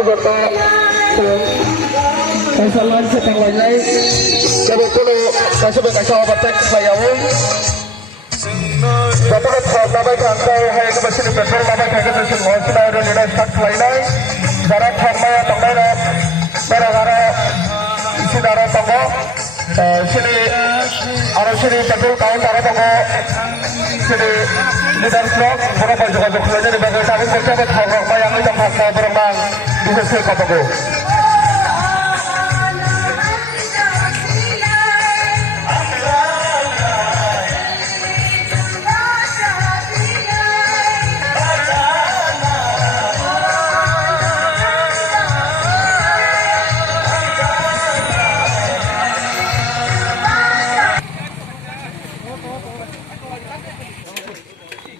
Sugoto Kasalan setang lainnya Jadi kuno Kasih kasih obat Bayawi Bapak Thor Bapak Kantai Hai Kebasin Betul Bapak Kantai Semua Sudah ada di dalam satu lainnya Cara Thor Maya Tengah Gara-gara Saudara Tengah Sini Arah sini betul kawan cara Tengah Sini Leader Vlog Berapa juga lainnya di bagian samping Bercapai Thor Maya Yang itu Pasal Berembang Bisa silap Tengah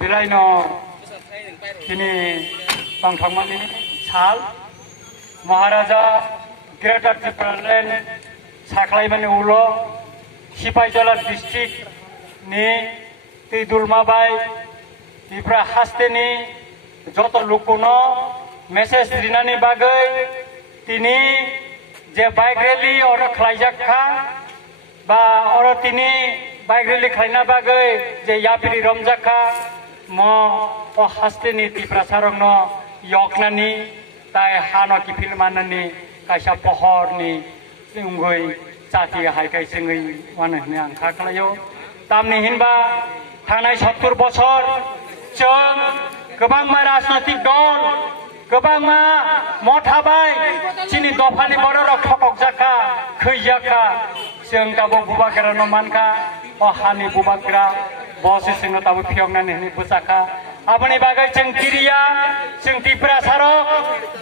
Bilaino kini Bangthangmani Sal Maharaja Greater Tripuraland Saklaimani Ulo Sipaijala District ni Tidulmabai Tripura Hasteni Joto Lukuno Message Rinani Bagai Tini Je Bike Rally Ora Khlaijakha Ba Ora Tini Bike Rally Khlaina Bagai Je Yapiri Romjakha Mo o hasteni Tripura sarongno yoknani tai hano ki filmanani kaisa pohorni ungoi chati haikai sengoi wanani ang khaklayo tamni hinba thanai 70 bochor जों गोबां राजनैतिक दल गोबां मथाबाय चिनि दफानि बरर ठकक जाखा खैजाखा जों गाबो बुबाग्रा नमानखा अ हानि बुबाग्रा बसे जोंनो दाबो फियंनानै होनि बुजाखा आबनि बागै जों किरिया जों त्रिपुरा सारक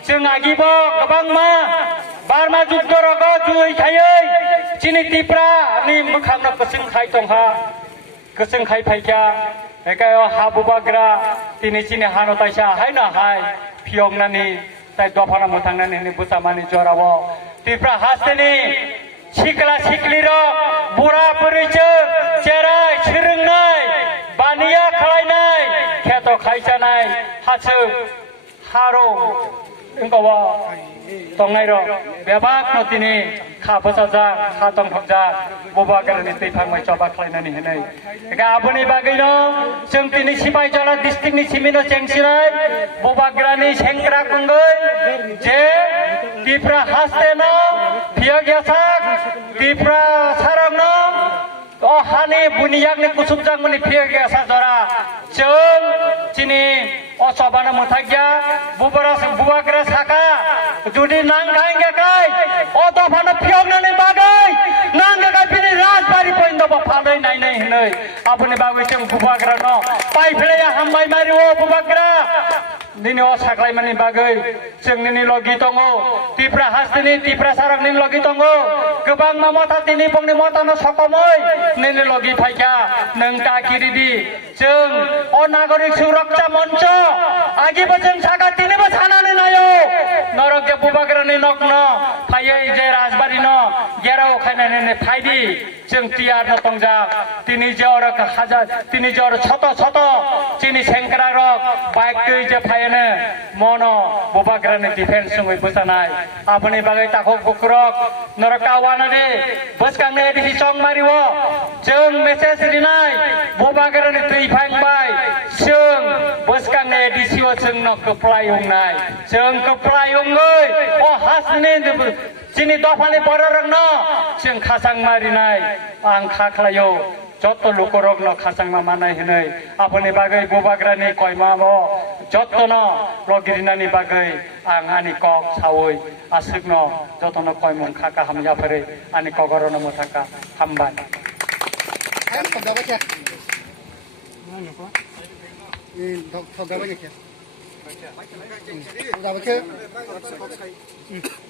जों आगिबो गोबां बारमा जुद्ध रग जुइ थायै चिनि त्रिपुरानि मोखांनो गोसों खाय दंहा गोसों खाय फायखा एकायो हा बुबाग्रा तिनि चिनि हानो ताइसा हायना हाय फियंनानै ताइ दफाना मोथांनानै होनि बुजामानि जरावो त्रिपुरा हास्तेनि सिख्ला सिख्लिर बुरा बुरैजो जेराय सोलोंनाय बानिया खालायनाय खेत' खायजानाय हासो हारो इंगावा दंनायर बेबाक नतिनि खाबोजाजा खादंथजा बबागारनि दैफांमाय जबा खालायनानै होनाय एका आबुनि बागैनो जों दिनै सिपाइजला डिस्ट्रिक्टनि सिमिनो जेंसिराय बबाग्रानि सेंग्रा गुंगै जे त्रिपुरा हास्तेनो फियगेसाक त्रिपुरा सारंनो हानि बुनियाकनि कुसुमजांमोननि फियगेसा जरा जों दिनै असबानो मोथागिया बुबाग्रा साका जुदि नांगायगेखाय अ दफानो फियगनानै बागै नांगायगाय बिनि राजबारि पइन्दबो फालै नायनाय होनै आबुनि बागै जों बुबाग्रा न पाइफेलाया हामबाय मारिओ बुबाग्रा दिनै अ साग्लायमानि बागै जोंनि लगि दङ त्रिपुरा हास्तेनि त्रिपुरा सारकनि लगि दङ गोबां मथा दिनै बंनि मथानो सकमै नोंनि लगि फायखा नों दागिरिदि जों अ नागरिक सुरक्षा मञ्च आगिबो जों सागा दिनैबो सानानै नायो नरके बुबाग्रानि नग्न फायै जे राजबारि न गेराव खायनानै फायदि जों तियार न तंजा दिनै जे अर हाजार दिनै जे अर छत छत दिनै सेंग्रा रक बाइक दै जे फायनो मनो बुबाग्रानि डिफेन्स सङै बुजानाय आबुनि बागै ताखौ गुकुरक नरका वानानि बसकांनि एदिसि चं मारिओ जों मेसेज रिनाय बुबाग्रानि दै फांबाय जों बसकांनि एदिसिओ जोंनो कप्लायंनाय जों कप्लायंगै अ हासनि चिनि दफानि बररंनो जों खासां मारिनाय आं खाख्लायो जत लुकरगनो खासांमा मानाय होनै आबुनि बागै बुबाग्रानि कयमाबो जतनो लगिरिनानि बागै आं आनि कक सावै आसुगनो जतनो कयमं खाका हामजाफोरै आनि कगरनो मोथाका हामबाय Thằng